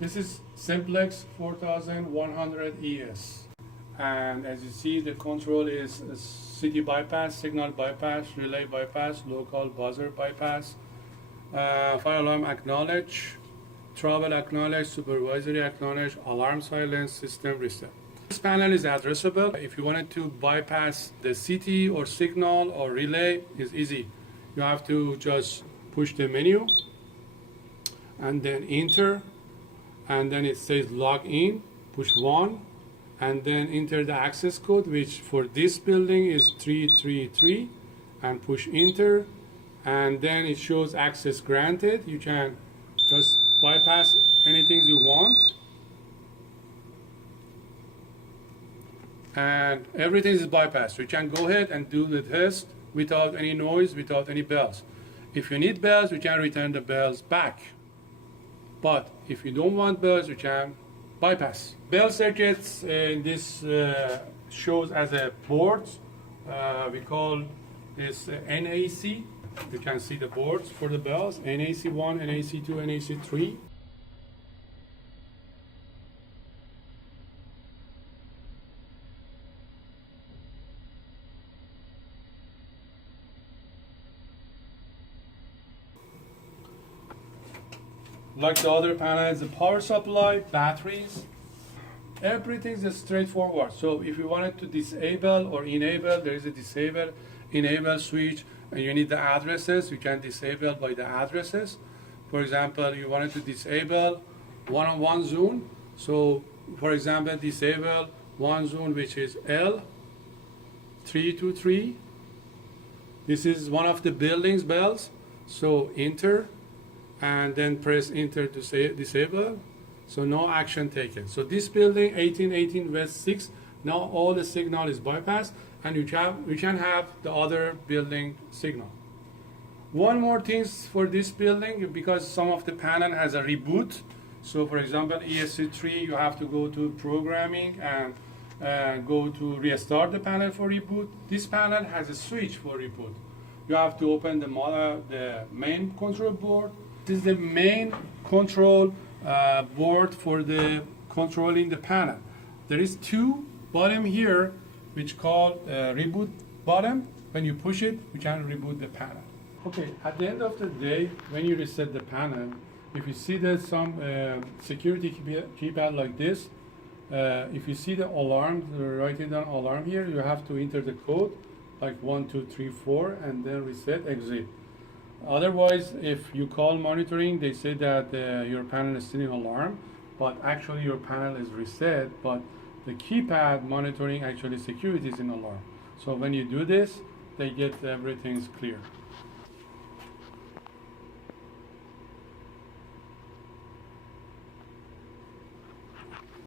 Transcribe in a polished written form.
This is Simplex 4100 ES. And as you see, the control is a city bypass, signal bypass, relay bypass, local buzzer bypass, fire alarm acknowledge, travel acknowledge, supervisory acknowledge, alarm silence, system reset. This panel is addressable. If you wanted to bypass the city or signal or relay, it's easy. You have to just push the menu and then enter, and then it says log in, push 1, and then enter the access code, which for this building is 333, and push enter, and then it shows access granted. You can just bypass anything you want, and everything is bypassed. You can go ahead and do the test without any noise, without any bells. If you need bells, you can return the bells back. But if you don't want bells, you can bypass. Bell circuits in this shows as a board. We call this NAC. You can see the boards for the bells, NAC1, NAC2, NAC3. Like the other panels, the power supply, batteries, everything is straightforward. So if you wanted to disable or enable, there is a disable, enable switch, and you need the addresses, you can disable by the addresses. For example, you wanted to disable one-on-one zone. So for example, disable one zone which is L323. This is one of the building's bells. So enter, and then press enter to say disable. So no action taken. So this building 1818 West 6, now all the signal is bypassed, and you can have the other building signal. One more thing for this building, because some of the panel has a reboot. So for example, ESC3, you have to go to programming and go to restart the panel for reboot. This panel has a switch for reboot. You have to open the main control board. This is the main control board for the controlling the panel. There is two button here which called reboot button. When you push it, you can reboot the panel. Okay, at the end of the day, when you reset the panel, if you see that some security keypad like this, if you see the alarm, writing down alarm here, you have to enter the code like 1, 2, 3, 4, and then reset exit. Otherwise, if you call monitoring, they say that your panel is still in alarm, but actually your panel is reset, but the keypad monitoring actually security is in alarm. So when you do this, they get everything's clear.